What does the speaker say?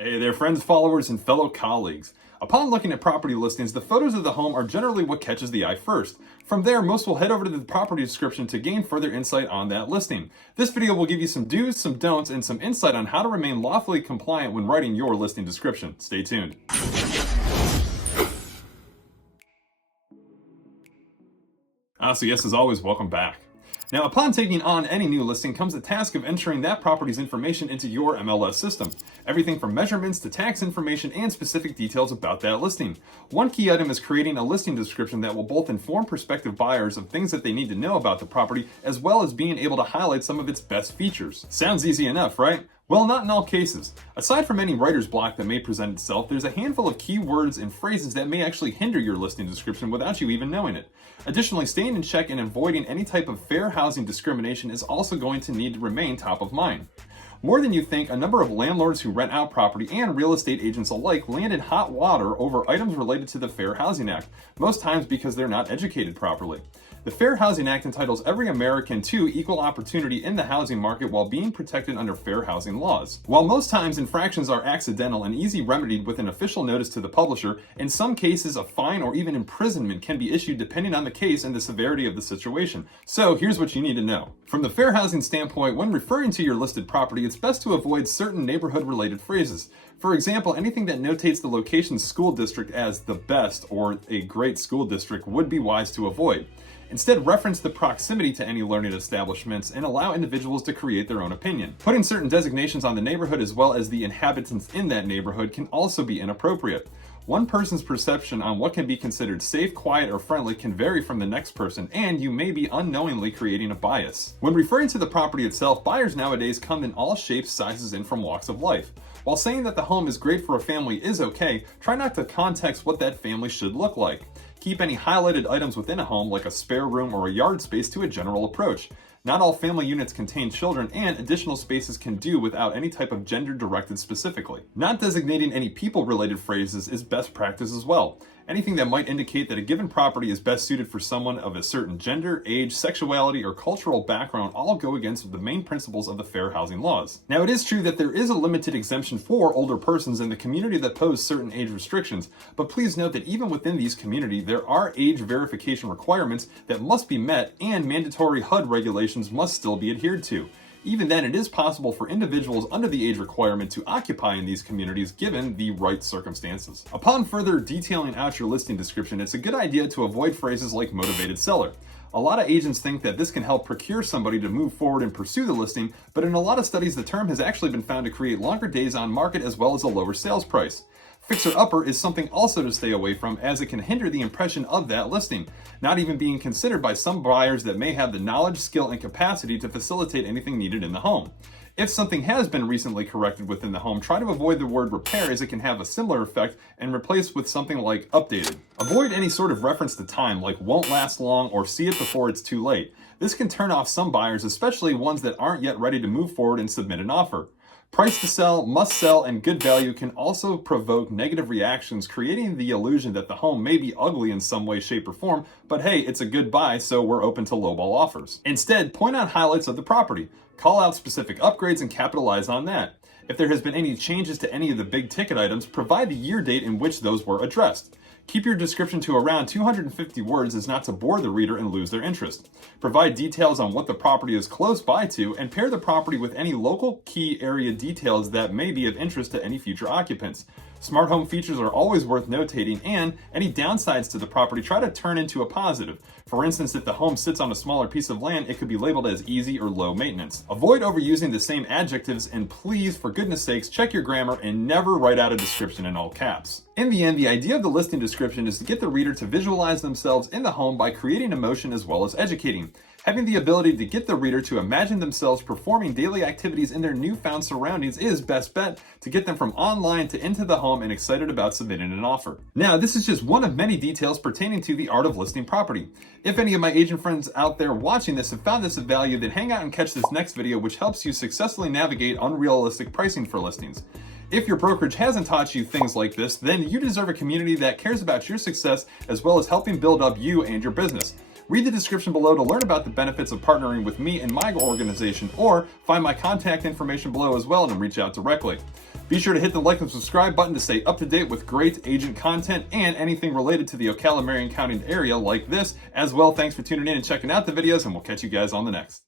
Hey there, friends, followers, and fellow colleagues. Upon looking at property listings, the photos of the home are generally what catches the eye first. From there, most will head over to the property description to gain further insight on that listing. This video will give you some do's, some don'ts, and some insight on how to remain lawfully compliant when writing your listing description. Stay tuned. So yes, as always, welcome back. Now, upon taking on any new listing comes the task of entering that property's information into your MLS system. Everything from measurements to tax information and specific details about that listing. One key item is creating a listing description that will both inform prospective buyers of things that they need to know about the property, as well as being able to highlight some of its best features. Sounds easy enough, right? Well, not in all cases. Aside from any writer's block that may present itself, there's a handful of key words and phrases that may actually hinder your listing description without you even knowing it. Additionally, staying in check and avoiding any type of fair housing discrimination is also going to need to remain top of mind. More than you think, a number of landlords who rent out property and real estate agents alike land in hot water over items related to the Fair Housing Act, most times because they're not educated properly. The Fair Housing Act entitles every American to equal opportunity in the housing market while being protected under fair housing laws. While most times infractions are accidental and easy remedied with an official notice to the publisher, in some cases a fine or even imprisonment can be issued depending on the case and the severity of the situation. So here's what you need to know. From the fair housing standpoint, when referring to your listed property, it's best to avoid certain neighborhood-related phrases. For example, anything that notates the location's school district as the best or a great school district would be wise to avoid. Instead, reference the proximity to any learning establishments and allow individuals to create their own opinion. Putting certain designations on the neighborhood as well as the inhabitants in that neighborhood can also be inappropriate. One person's perception on what can be considered safe, quiet, or friendly can vary from the next person, and you may be unknowingly creating a bias. When referring to the property itself, buyers nowadays come in all shapes, sizes, and from walks of life. While saying that the home is great for a family is okay, try not to context what that family should look like. Keep any highlighted items within a home, like a spare room or a yard space, to a general approach. Not all family units contain children, and additional spaces can do without any type of gender directed specifically. Not designating any people-related phrases is best practice as well. Anything that might indicate that a given property is best suited for someone of a certain gender, age, sexuality, or cultural background all go against the main principles of the fair housing laws. Now, it is true that there is a limited exemption for older persons in the community that pose certain age restrictions, but please note that even within these communities, there are age verification requirements that must be met, and mandatory HUD regulations must still be adhered to. Even then, it is possible for individuals under the age requirement to occupy in these communities given the right circumstances. Upon further detailing out your listing description, it's a good idea to avoid phrases like motivated seller. A lot of agents think that this can help procure somebody to move forward and pursue the listing, but in a lot of studies, the term has actually been found to create longer days on market as well as a lower sales price. Fixer-upper is something also to stay away from, as it can hinder the impression of that listing, not even being considered by some buyers that may have the knowledge, skill, and capacity to facilitate anything needed in the home. If something has been recently corrected within the home, try to avoid the word repair, as it can have a similar effect, and replace with something like updated. Avoid any sort of reference to time, like won't last long or see it before it's too late. This can turn off some buyers, especially ones that aren't yet ready to move forward and submit an offer. Price to sell, must sell, and good value can also provoke negative reactions, creating the illusion that the home may be ugly in some way, shape, or form, but hey, it's a good buy, so we're open to lowball offers. Instead, point out highlights of the property. Call out specific upgrades and capitalize on that. If there has been any changes to any of the big ticket items, provide the year date in which those were addressed. Keep your description to around 250 words as not to bore the reader and lose their interest. Provide details on what the property is close by to, and pair the property with any local key area details that may be of interest to any future occupants. Smart home features are always worth notating, and any downsides to the property try to turn into a positive. For instance, if the home sits on a smaller piece of land, it could be labeled as easy or low maintenance. Avoid overusing the same adjectives, and please, for goodness sakes, check your grammar and never write out a description in all caps. In the end, the idea of the listing description is to get the reader to visualize themselves in the home by creating emotion as well as educating. Having the ability to get the reader to imagine themselves performing daily activities in their newfound surroundings is best bet to get them from online to into the home and excited about submitting an offer. Now, this is just one of many details pertaining to the art of listing property. If any of my agent friends out there watching this have found this of value, then hang out and catch this next video, which helps you successfully navigate unrealistic pricing for listings. If your brokerage hasn't taught you things like this, then you deserve a community that cares about your success as well as helping build up you and your business. Read the description below to learn about the benefits of partnering with me and my organization, or find my contact information below as well and reach out directly. Be sure to hit the like and subscribe button to stay up to date with great agent content and anything related to the Ocala, Marion County area like this as well. Thanks for tuning in and checking out the videos, and we'll catch you guys on the next.